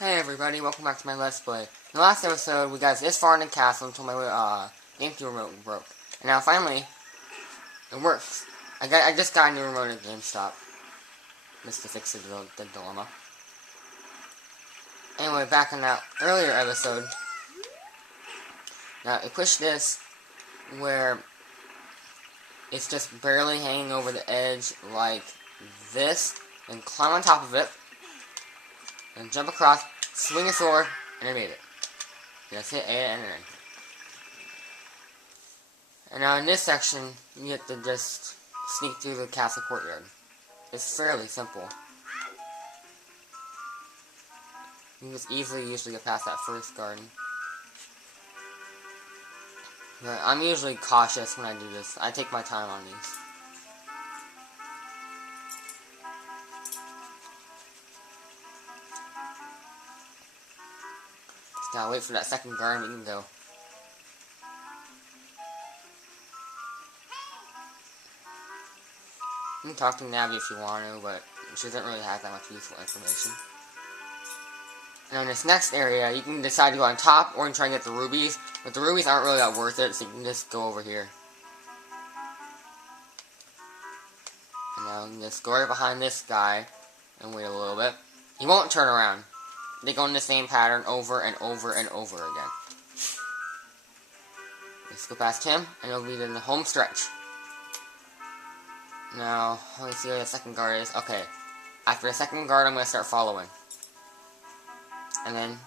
Hey everybody, welcome back to my Let's Play. In the last episode, we got this far in the castle until my GameCube remote broke. And now finally, it works. I just got a new remote at GameStop. Just to fix the dilemma. Anyway, back in that earlier episode, now I pushed this where it's just barely hanging over the edge like this, and climb on top of it, and jump across, swing a sword, and I made it. That's it, and then. And now in this section, you have to just sneak through the castle courtyard. It's fairly simple. You can just usually get past that first garden. But I'm usually cautious when I do this. I take my time on these. Just gotta wait for that second garden, we can go. You can talk to Navi if you want to, but she doesn't really have that much useful information. And in this next area, you can decide to go on top or you can try and get the rubies, but the rubies aren't really that worth it, so you can just go over here. And now you can just go right behind this guy and wait a little bit. He won't turn around. They go in the same pattern over and over and over again. Let's go past him, and it'll be in the home stretch. Now, let's see where the second guard is. Okay, after the second guard, I'm going to start following. And then,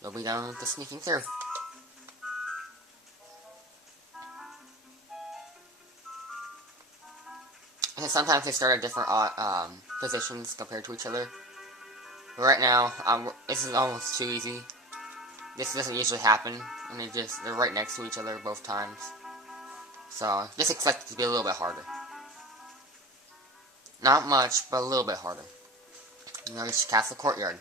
you'll be done with the sneaking through. And sometimes they start at different positions compared to each other. But right now, this is almost too easy. This doesn't usually happen, and they're right next to each other both times. So, just expect it to be a little bit harder. Not much, but a little bit harder. Now this castle courtyard.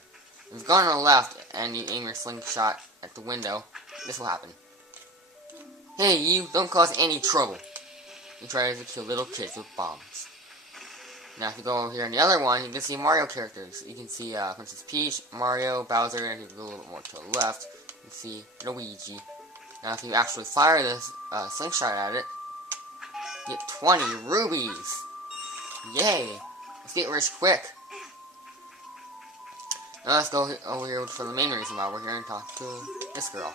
If you go on the left and you aim your slingshot at the window, this will happen. Hey you, don't cause any trouble. You try to kill little kids with bombs. Now if you go over here on the other one, you can see Mario characters. You can see Princess Peach, Mario, Bowser, and if you go a little bit more to the left, you can see Luigi. Now if you actually fire this slingshot at it, you get 20 rubies! Yay! Let's get rich quick. Now let's go over here for the main reason why we're here and talk to this girl.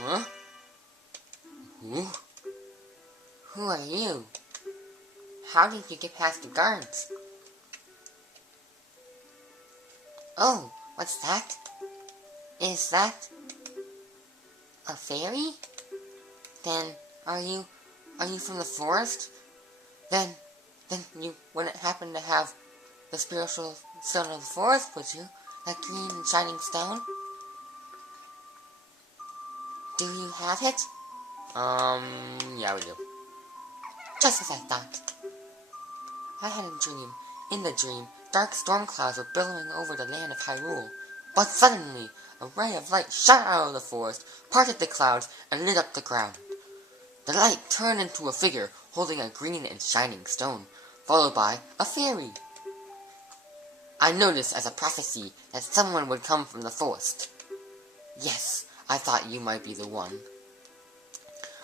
Huh? Who are you? How did you get past the guards? Oh, what's that? Is that a fairy? Then are you from the forest? Then you wouldn't happen to have the spiritual stone of the forest, would you? That green and shining stone? Do you have it? Yeah, we do. Just as I thought. I had a dream. In the dream, dark storm clouds were billowing over the land of Hyrule. But suddenly, a ray of light shot out of the forest, parted the clouds, and lit up the ground. The light turned into a figure holding a green and shining stone, followed by a fairy. I know this as a prophecy that someone would come from the forest. Yes, I thought you might be the one.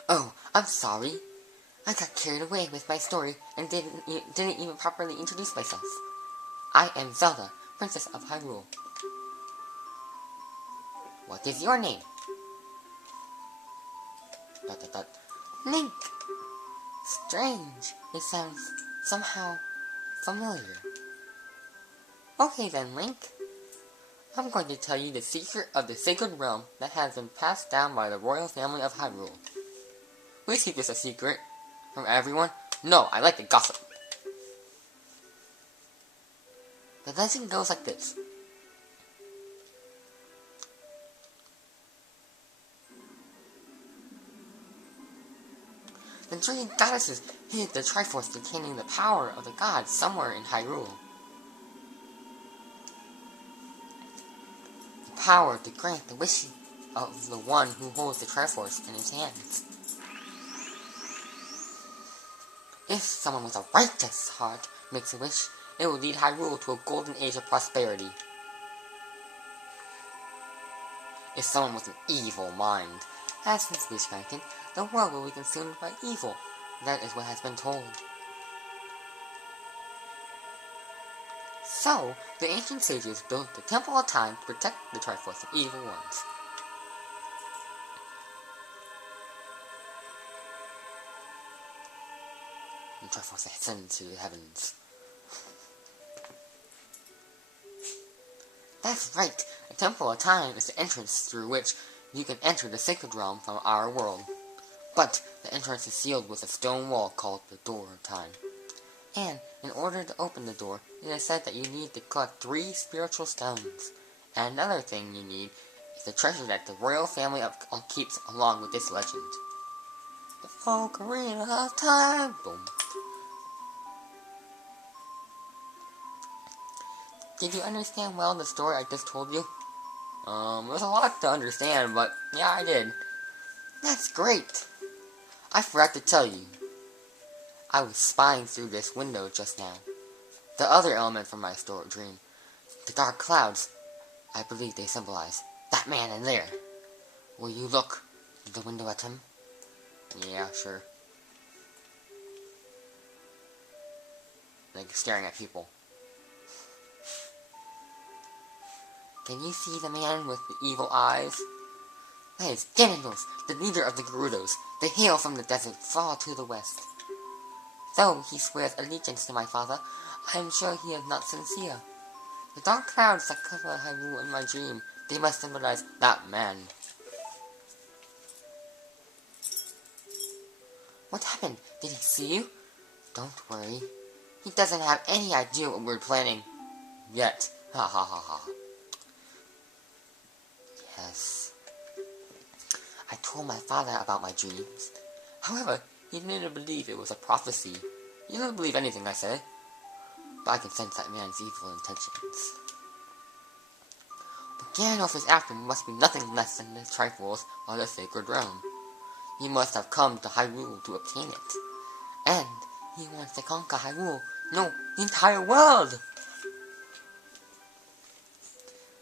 Oh, I'm sorry. I got carried away with my story and didn't even properly introduce myself. I am Zelda, Princess of Hyrule. What is your name? ... Link. Strange. It sounds somehow familiar. Okay then, Link. I'm going to tell you the secret of the sacred realm that has been passed down by the royal family of Hyrule. We keep this a secret from everyone. No, I like to gossip. The legend goes like this. The three goddesses hid the Triforce containing the power of the gods somewhere in Hyrule. The power to grant the wish of the one who holds the Triforce in his hands. If someone with a righteous heart makes a wish, It will lead Hyrule to a golden age of prosperity. If someone with an evil mind has this wish granted, the world will be consumed by evil. That is what has been told. So, the ancient sages built the Temple of Time to protect the Triforce from evil ones. The Triforce ascends to the heavens. That's right! The Temple of Time is the entrance through which you can enter the Sacred Realm from our world. But the entrance is sealed with a stone wall called the Door of Time. And in order to open the door, it is said that you need to collect 3 spiritual stones. And another thing you need is the treasure that the royal family keeps along with this legend. The Ocarina of Time! Boom. Did you understand well the story I just told you? There's a lot to understand, but yeah, I did. That's great! I forgot to tell you. I was spying through this window just now. The other element from my dream, the dark clouds, I believe they symbolize that man in there. Will you look through the window at him? Yeah, sure. Like staring at people. Can you see the man with the evil eyes? That is Ganondorf, the leader of the Gerudos. They hail from the desert far to the west. Though he swears allegiance to my father, I am sure he is not sincere. The dark clouds that cover Hyrule in my dream, they must symbolize that man. What happened? Did he see you? Don't worry. He doesn't have any idea what we're planning. Yet. Ha ha ha ha. Yes. I told my father about my dreams. However, he didn't believe it was a prophecy. He didn't believe anything I said. But I can sense that man's evil intentions. What Ganondorf is after must be nothing less than the Triforce or the Sacred Realm. He must have come to Hyrule to obtain it. And he wants to conquer Hyrule. No, the entire world!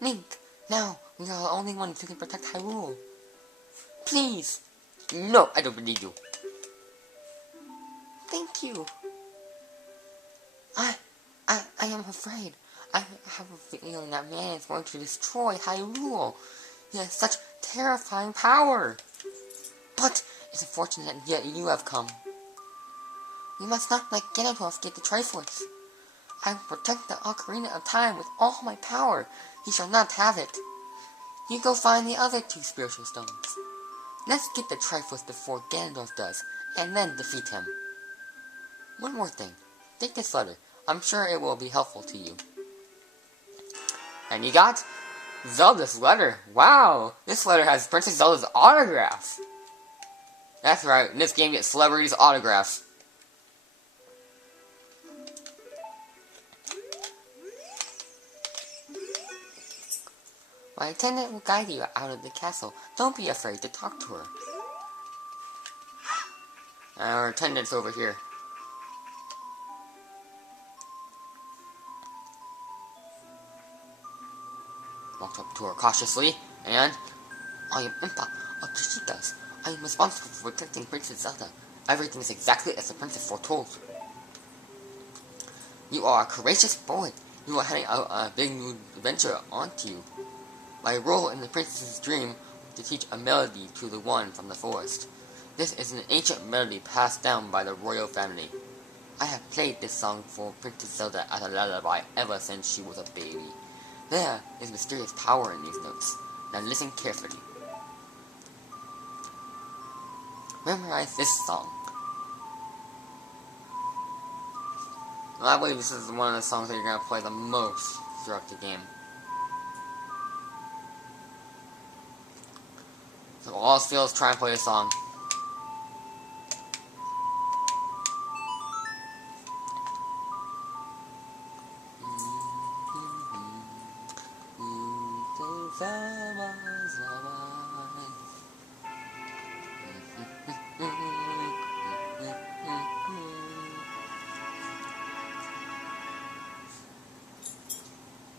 Link, now we are the only ones who can protect Hyrule. Please! No, I don't believe you. Thank you. I am afraid. I have a feeling that man is going to destroy Hyrule. He has such terrifying power. But it's unfortunate that yet you have come. We must not let Ganondorf get the Triforce. I will protect the Ocarina of Time with all my power. He shall not have it. You go find the other 2 spiritual stones. Let's get the Triforce before Ganondorf does, and then defeat him. One more thing. Take this letter. I'm sure it will be helpful to you. And you got Zelda's letter. Wow! This letter has Princess Zelda's autograph. That's right, in this game you get celebrities' autographs. My attendant will guide you out of the castle. Don't be afraid to talk to her. Our attendant's over here. Walked up to her cautiously, and I am Impa of the Sheikahs. I am responsible for protecting Princess Zelda. Everything is exactly as the princess foretold. You are a courageous boy. You are heading out a big new adventure onto you. My role in the princess's dream was to teach a melody to the one from the forest. This is an ancient melody passed down by the royal family. I have played this song for Princess Zelda as a lullaby ever since she was a baby. There is mysterious power in these notes. Now listen carefully. Memorize this song. I believe this is one of the songs that you're going to play the most throughout the game. So all else fails, try and play a song.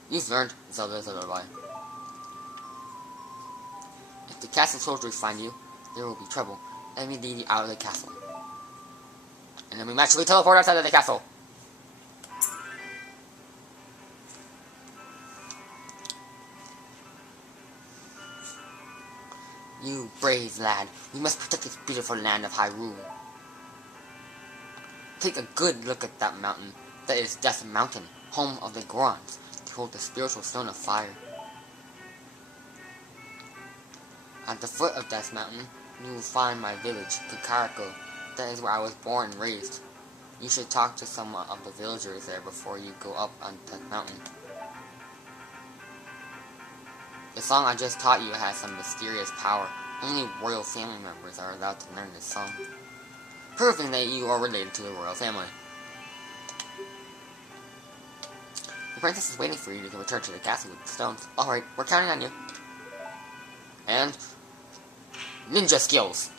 You've learned Zelda's Lullaby. If the castle soldiers find you, there will be trouble. Let me lead you out of the castle. And then we magically teleport outside of the castle. You brave lad, we must protect this beautiful land of Hyrule. Take a good look at that mountain. That is Death Mountain, home of the Gorons, to hold the spiritual stone of fire. At the foot of Death Mountain, you will find my village, Kakariko. That is where I was born and raised. You should talk to some of the villagers there before you go up on Death Mountain. The song I just taught you has some mysterious power. Only royal family members are allowed to learn this song, proving that you are related to the royal family. The princess is waiting for you to return to the castle with the stones. Alright, we're counting on you. And ninja skills.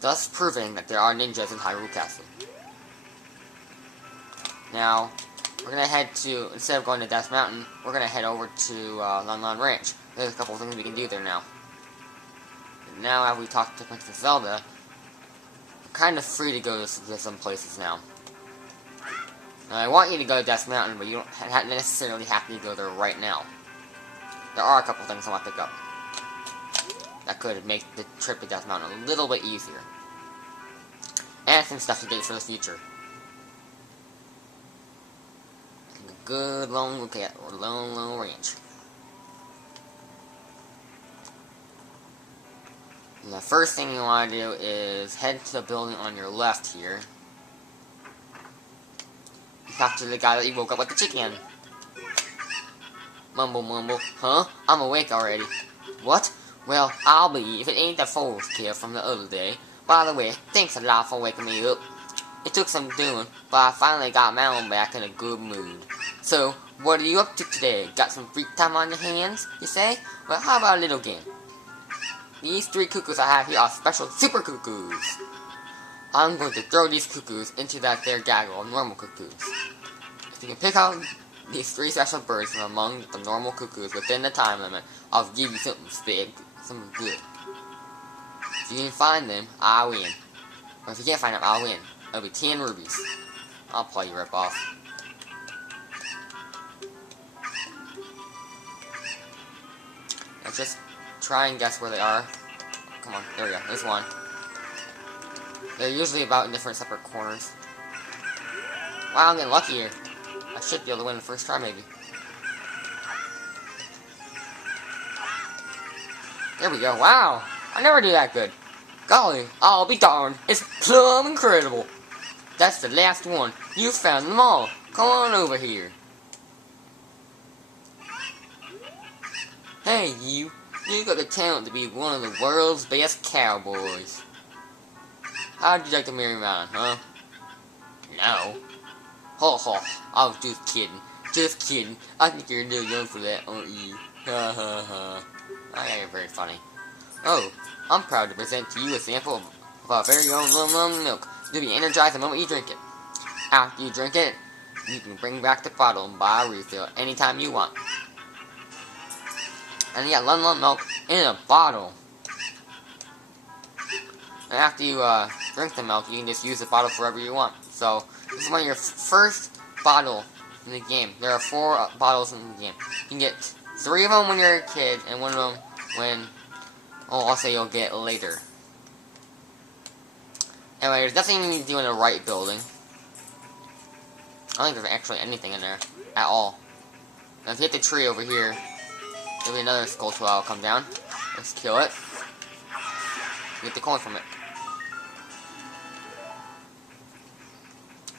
Thus proving that there are ninjas in Hyrule Castle. Now, we're going to head to, instead of going to Death Mountain, we're going to head over to Lon Lon Ranch. There's a couple of things we can do there now. And now, after we talked to Princess Zelda, we're kind of free to go to some places now. Now, I want you to go to Death Mountain, but you don't necessarily have to go there right now. There are a couple things I want to pick up that could make the trip to Death Mountain a little bit easier. And some stuff to get for the future. A good long look at long range. And the first thing you want to do is head to the building on your left here. Talk to the guy that you woke up with the chicken. Mumble mumble. Huh? I'm awake already. What? Well, I'll be if it ain't the fourth kill from the other day. By the way, thanks a lot for waking me up. It took some doing, but I finally got my own back in a good mood. So, what are you up to today? Got some free time on your hands, you say? Well, how about a little game? These 3 cuckoos I have here are special super cuckoos. I'm going to throw these cuckoos into that there gaggle of normal cuckoos. If you can pick out these 3 special birds from among the normal cuckoos within the time limit, I'll give you something big, something good. If you can find them, I win. Or if you can't find them, I'll win. It'll be 10 rubies. I'll play you rip off. Now just try and guess where they are. Come on, there we go. There's one. They're usually about in different separate corners. Wow, I'm getting lucky here. I should be able to win the first try, maybe. There we go. Wow! I never do that good. Golly, I'll be darned. It's plumb incredible. That's the last one. You found them all. Come on over here. Hey, you. You got the talent to be one of the world's best cowboys. How'd you like to marry mine, huh? No. Ho ho, I was just kidding. Just kidding. I think you're a little young for that, aren't you? Ha ha ha. Oh yeah, you're very funny. Oh, I'm proud to present to you a sample of our very own Lum milk. You'll be energized the moment you drink it. After you drink it, you can bring back the bottle and buy a refill anytime you want. And yeah, Lum milk in a bottle. And after you drink the milk, you can just use the bottle forever you want. So, this is one of your first bottle in the game. There are 4 bottles in the game. You can get 3 of them when you're a kid, and 1 of them when, oh, I'll say you'll get later. Anyway, there's nothing you need to do in the right building. I don't think there's actually anything in there at all. Now, if you hit the tree over here, there'll be another skulltula will come down. Let's kill it. Get the coin from it.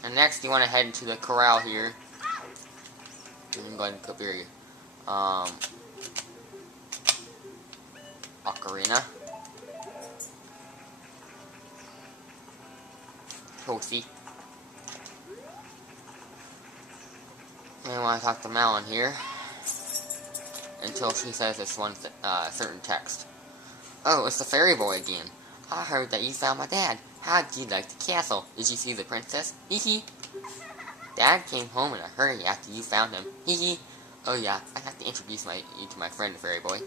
And next, you want to head into the corral here. You can go ahead and clip here. Ocarina. Toasty. And I want to talk to Malon here. Until she says this one certain text. Oh, it's the fairy boy again. I heard that you found my dad. How do you like the castle? Did you see the princess? Hee hee. Dad came home in a hurry after you found him. Hee hee. Oh yeah, I have to introduce you to my friend, the fairy boy.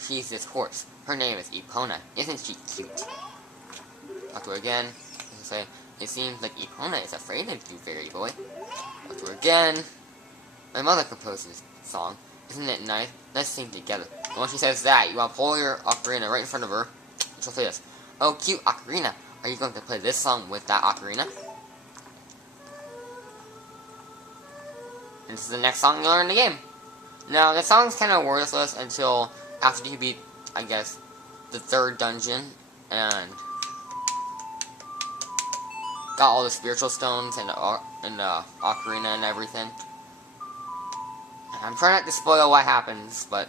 She's this horse. Her name is Epona. Isn't she cute? Talk to her again. Say, it seems like Epona is afraid of you, fairy boy. Talk to her again. My mother composed this song. Isn't it nice? Let's sing together. And when she says that, you want to pull your ocarina right in front of her. And she'll say this. Oh, cute ocarina. Are you going to play this song with that ocarina? And this is the next song you learn in the game. Now, the song's kind of worthless until after you beat, I guess, the 3rd dungeon and got all the spiritual stones and the ocarina and everything. I'm trying not to spoil what happens, but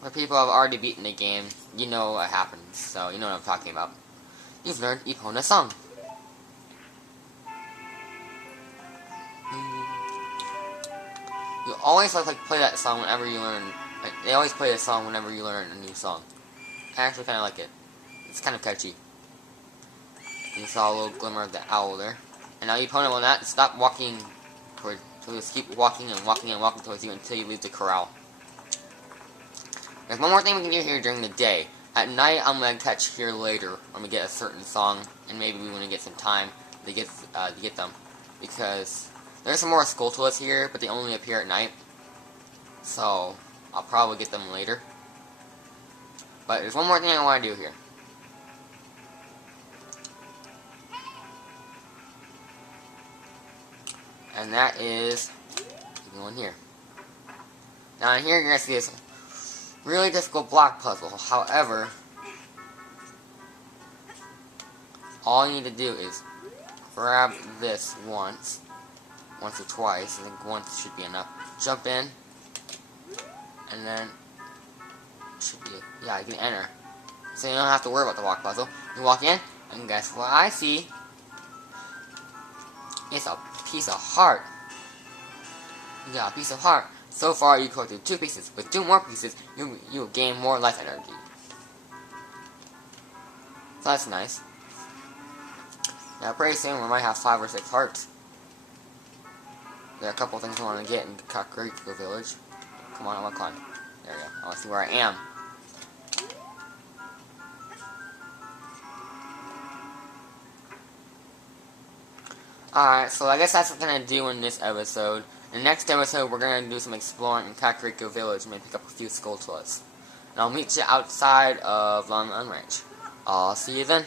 for people who have already beaten the game, you know what happens, so you know what I'm talking about. You've learned Epona's song. You always like play that song whenever you learn. They always play this song whenever you learn a new song. I actually kind of like it. It's kind of catchy. You saw a little glimmer of the owl there. And now Epona will not stop walking toward. So just keep walking and walking and walking towards you until you leave the corral. There's one more thing we can do here during the day. At night, I'm gonna catch here later when we get a certain song, and maybe we want to get some time to get them, because there's some more skulltulas here, but they only appear at night. So I'll probably get them later. But there's one more thing I want to do here. And that is going here. Now in here you're going to see this really difficult block puzzle. However, all you need to do is grab this once or twice. I think once should be enough. Jump in, and then should be, yeah, you can enter. So you don't have to worry about the block puzzle. You walk in, and guess what I see? It's a piece of heart. You got a piece of heart. So far, you collected 2 pieces. With 2 more pieces, you will gain more life energy. So that's nice. Now, pretty soon, we might have 5 or 6 hearts. There are a couple things I want to get in Kakariko Village. Come on, I want to climb. There we go. I want to see where I am. Alright, so I guess that's what we're going to do in this episode. In the next episode, we're going to do some exploring in Kakariko Village and maybe pick up a few skulltulas. And I'll meet you outside of Lon Ranch. I'll see you then.